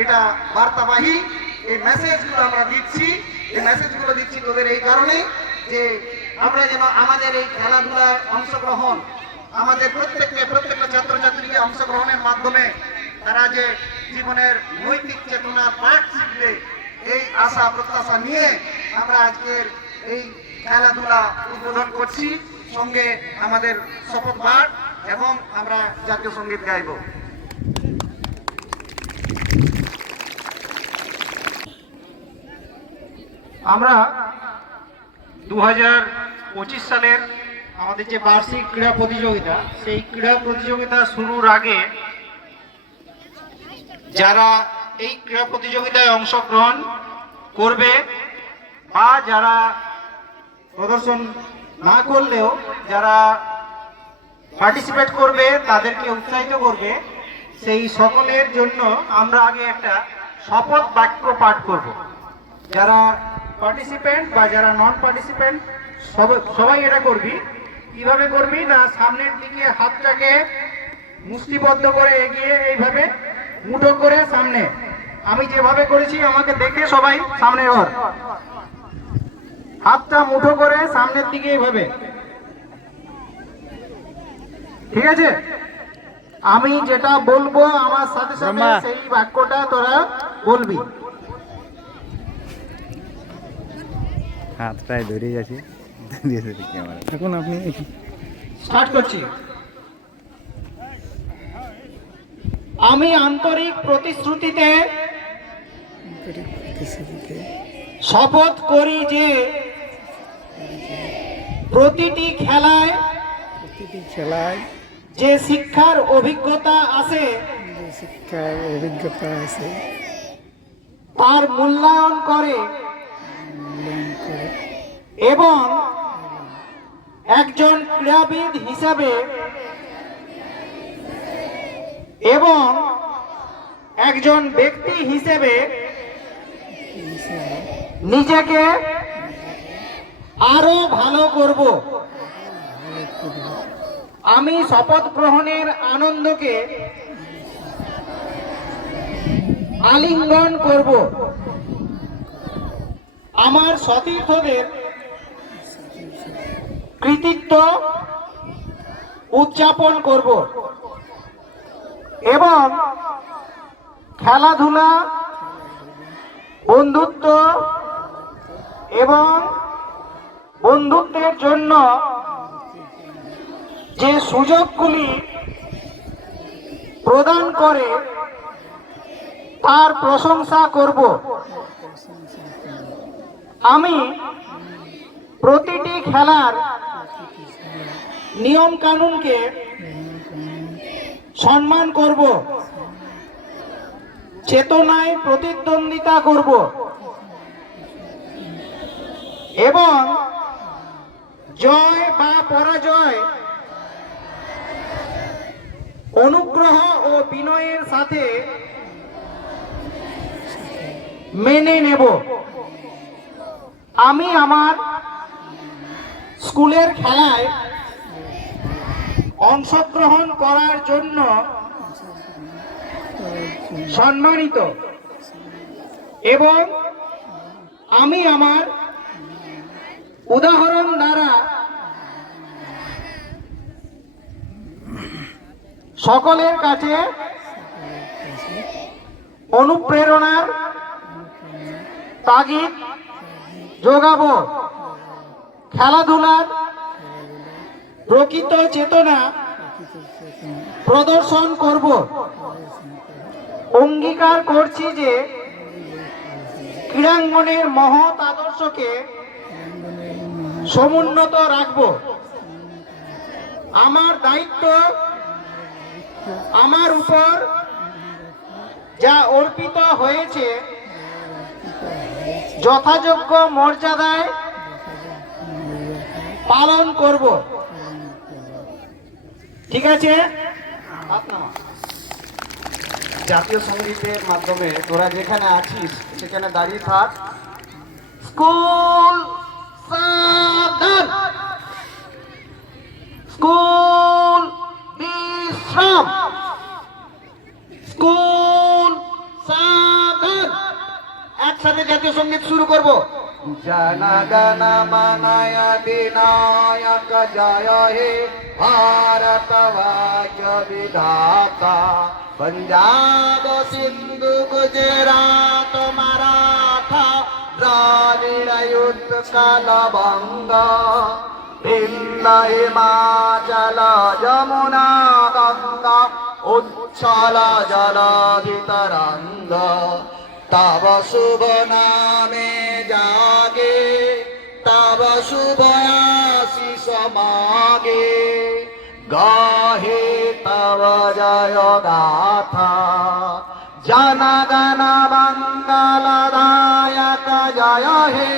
এটা বার্তাবাহী। এই মেসেজগুলো আমরা দিচ্ছি, এই মেসেজগুলো দিচ্ছি তোদের এই কারণে যে আমরা যেন আমাদের এই খেলাধুলায় অংশগ্রহণ, আমাদের প্রত্যেকটা ছাত্রছাত্রীকে অংশগ্রহণের মাধ্যমে তারা যে জীবনের নৈতিক চেতনার পাঠ শিখবে, এই আশা প্রত্যাশা নিয়ে আমরা আজকের এই খেলাধুলা উদ্বোধন করছি। সঙ্গে আমাদের শপথ পাঠ এবং আমরা জাতীয় সঙ্গীত গাইব। আমরা 2025 সালের আমাদের যে বার্ষিক ক্রীড়া প্রতিযোগিতা, সেই ক্রীড়া প্রতিযোগিতা শুরুর আগে যারা এই ক্রীড়া প্রতিযোগিতায় অংশগ্রহণ করবে বা যারা প্রদর্শন না করলেও যারা পার্টিসিপেট করবে তাদেরকে উৎসাহিত করবে, সেই সকলের জন্য আমরা আগে একটা শপথ বাক্য পাঠ করব। যারা পার্টিসিপেন্ট বা যারা নন পার্টিসিপেন্ট সবাই এটা করবি। কিভাবে করবি না, সামনের দিকে হাতটাকে মুষ্টিবদ্ধ করে এগিয়ে এইভাবে মুঠো করে সামনে, আমি যেভাবে করেছি আমাকে দেখে সবাই সামনে ওর হাতটা মুঠো করে সামনের দিকে এইভাবে, ঠিক আছে? আমি যেটা বলবো আমার সাথে সাথে সেই বাক্যটা তোরা বলবি। হাতটায় ধরে যাচ্ছে, এখন আপনি স্টার্ট করছি। আমি আন্তরিক প্রতিশ্রুতিতে শপথ করি যে প্রতিটি খেলায় যে শিক্ষার অভিজ্ঞতা আছে তার মূল্যায়ন করে এবং একজন ক্রীড়াবিদ হিসাবে এবং একজন ব্যক্তি হিসেবে নিজেকে আরো ভালো করব। আমি শপথ গ্রহণের আনন্দকে আলিঙ্গন করব। আমার সতীর্থদের কৃতিত্ব উদযাপন করব এবং খেলাধুলা, বন্ধুত্ব এবং বন্ধুত্বের জন্য যে সুযোগগুলি প্রদান করে তার প্রশংসা করব। আমি প্রতিটি খেলার নিয়ম কানুনকে সম্মান করব, চেতনায় প্রতিদ্বন্দ্বিতা করব এবং জয় বা পরাজয় অনুগ্রহ ও বিনয়ের সাথে মেনে নেব। আমি আমার স্কুলের খেলায় অংশগ্রহণ করার জন্য সম্মানিত এবং আমি আমার উদাহরণ দ্বারা সকলের কাছে অনুপ্রেরণার তাগিদ যোগাবো। খেলাধুলার প্রকৃত চেতনা প্রদর্শন করব। অঙ্গীকার করছি যে ক্রীড়াঙ্গনের মহৎ আদর্শকে সমুন্নত রাখব। আমার দায়িত্ব আমার উপর যা অর্পিত হয়েছে যথাযোগ্য মর্যাদায় পালন করব। ঠিক আছে? জাতীয় সঙ্গীতের মাধ্যমে তোরা যেখানে আছিস সেখানে দাঁড়িয়ে থাক। স্কুল সাবধান, স্কুল বিশ্রাম, স্কুল একসাথে জাতীয় সঙ্গীত শুরু করব। জনগণ মন অধিনায়ক জয় হে ভারত ভাগ্য বিধাতা। पंजाब सिंधु गुजरात मराठा द्राविड़ उत्कल बंगा विंध्य हिमाचल यमुना गंगा उच्छल जलधि तरंगा। तव शुभ नामे जागे तव शुभ आशीष मागे गाहे तव जय गाथा। जनगण मंगलदायक जय हे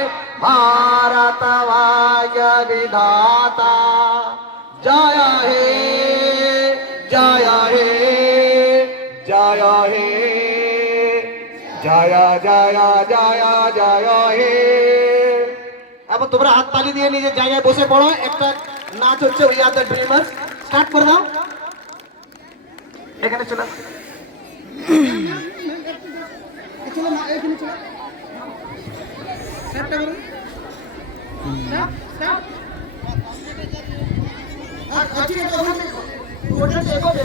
भारत भाग्य विधाता। जय हे जय हे जय हे जय जय जय जय हे। এখন তোমরা হাত তালি দিয়ে নিজের জায়গায় বসে পড়ো। একটা নাচ হচ্ছে we are the dreamers, start করে দাও। এখানে চলে আসো। চলো না, এখানে চলো। স্টার্টটা করো। স্টার্ট। ঠিক আছে, ওখানে এগোবে।